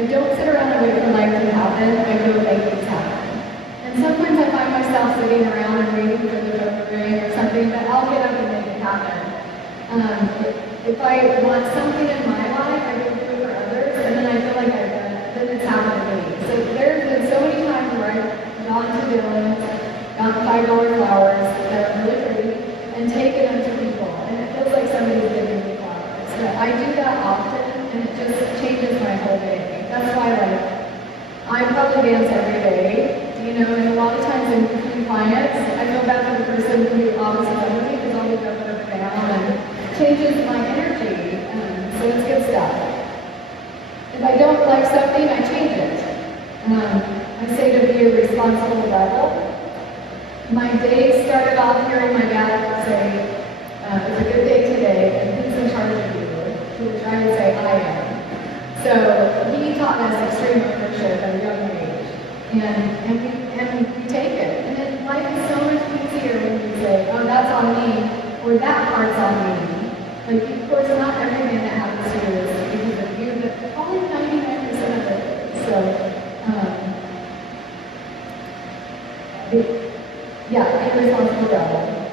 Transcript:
I don't sit around and wait for life to happen, I go make things happen. And sometimes I find myself sitting around and waiting for the phone to ring or something, but I'll get up and make it happen. If I want something in my life, I can do it for others, and then I feel like I've done it, then it's happened to me. So there's been so many times where I've gone to Dylan's, gotten $5 flowers that are really pretty, and taken them to people, and it feels like somebody's giving me flowers. So I do that often, and it just changes my whole day. That's why, I probably dance every day, and a lot of times in between clients, I feel bad for the person who obviously doesn't me because I'll be up and down, and it changes my energy, so it's good stuff. If I don't like something, I change it. I say to be a responsible rebel. My day started off hearing my dad say, it's a good day today, and who's in charge of you? To which I would say, I am. So he taught us extreme ownership at a young age, and we take it. And then life is so much easier when you say, oh, that's on me, or that part's on me. Of course, not everything that happens to you is because of you, but probably 99% of it. So, yeah, be a responsible rebel.